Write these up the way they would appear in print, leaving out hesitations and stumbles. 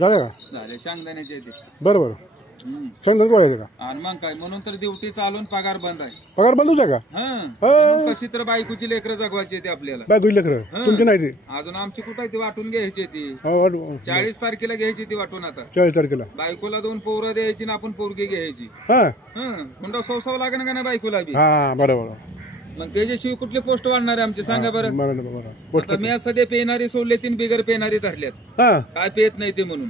झाले का? झाले शेंगदाण्याचे येते. बरं बरं. शेंगदाणे गोळ्या का? आणि मग काय म्हणून तर ड्युटी चालून पगार बंद आहे. पगार बंद होता का? म्हणून कशी तर बायकोची लेकरं जगवायची येते आपल्याला. बायकोची लेकरं तुमची नाही ती? अजून आमची कुठं ती वाटून घ्यायची ती. 40 तारखेला घ्यायची ती वाटून. आता 40 तारखेला बायकोला 2 पोरं द्यायची ना आपण पोरगी घ्यायची. हुंडा सोसावं लागेल का नाही बायकोला बी. हा बरोबर. मग त्याच्याशिवाय कुठली पोस्ट वाढणार आहे आमची सांगा बरं. आता मी सध्या पेनारी सोडले 3 बिगर पेनारी धरल्यात. काय पेत नाही ते म्हणून.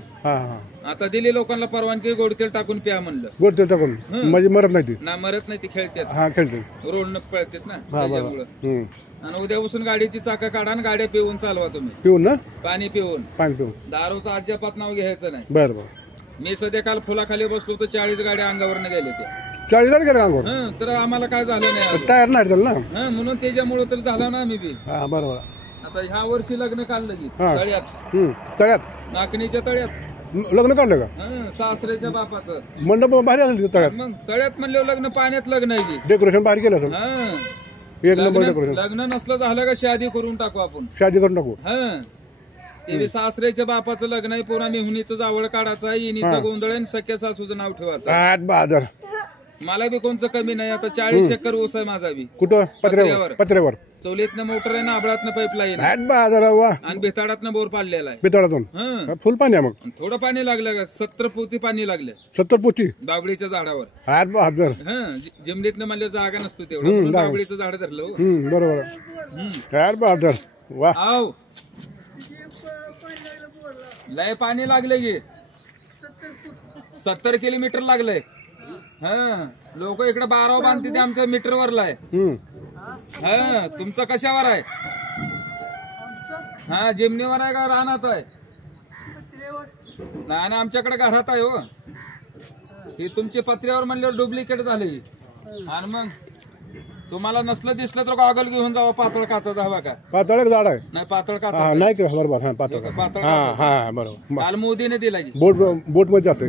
आता दिली लोकांना परवानगी गोडतेल टाकून प्या म्हणलं. गोडतेल टाकून म्हणजे मरत नाही ती ना. मरत नाही ती. खेळतात. हा खेळते. रोडनं पळतात ना त्याच्यामुळं. आणि उद्यापासून गाडीची चाकं काढा आणि गाड्या पिऊन चालवा तुम्ही. पिऊन ना? पाणी पिऊन. पाणी पिऊन. दारूचं अजिबात नाव घ्यायचं नाही. बरं बरं. मी सध्या काल फुलाखाली बसलो तर 40 गाड्या अंगावरनं गेले ते. 40 गाडी गेल्या अंगावर. तर आम्हाला काय झालं नाही. टायर नाही त्याला ना. म्हणून त्याच्यामुळे तर झालं ना आम्ही बी. हा बरोबर. आता ह्या वर्षी लग्न काढलं की तळ्यात. तळ्यात नाकणीच्या तळ्यात लग्न काढलं का? सासऱ्याच्या बापाचं मंडप भारी असेल तळ्यात. मग तळ्यात म्हणलं लग्न पाण्यात लग्न आहे. डेकोरेशन भारी केलं असेल. एक नंबर डेकोरेशन. लग्न नसलं झालं का शादी करून टाकू आपण. शादी करून टाकू. ते सासऱ्याच्या बापाचं लग्न आहे. पुन्हा मेहुणीचं जावळ काढायचं आहे. इनीचं गोंधळ आहे. सख्या सासूचं नाव ठेवायचं. बहादर. मला बी कोणचं कमी नाही. आता 40 एकर ऊस आहे माझा बी. कुठं? पत्र्यावर. चौलीतनं मोटर आहे ना. आबळातनं पाईपलाईन. बहादर. आणि बेताडातनं बोर पाडलेला आहे. बेताडातून फुल पाणी आहे. मग थोडं पाणी लागलं का? 70 पोती पाणी लागलं. 70 पोती बाबळीच्या झाडावर. बहादर. जमिनीतनं म्हणलं जागा नसतो तेवढं. बाबळीचं झाड धरलं. बरोबर. बहादर. वा. लय पाणी लागले की. 70 किलोमीटर लागलंय. लोक इकडे 12 बांधते. आमच्या मीटरवरला आहे. तुमचं कशावर आहे? जिमनीवर आहे का रानात आहे? नाही आमच्याकडे घरात आहे. हो ही तुमची पत्र्यावर म्हणल्यावर डुप्लिकेट झाली. आणि मग तुम्हाला नसलं दिसलं तर गॉगल घेऊन जावं. पातळ काचा हवा का? पातळ झाड आहे. नाही पातळ काचा नाही का? बरोबर. पातळ बरोबर. काल मोदीने दिला. बोट मध्ये जाते.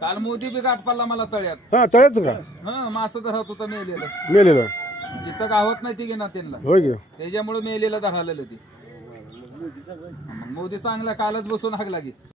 काल मोदी बी गाठ पडला मला तळ्यात. तळ्यात का? मासं धरत होतं मेलेलं. जिथं गावत नाही ती घेणार त्यांना. त्याच्यामुळे मेलेलं धरालेलं ती. मोदी चांगला कालच बसून हागला की.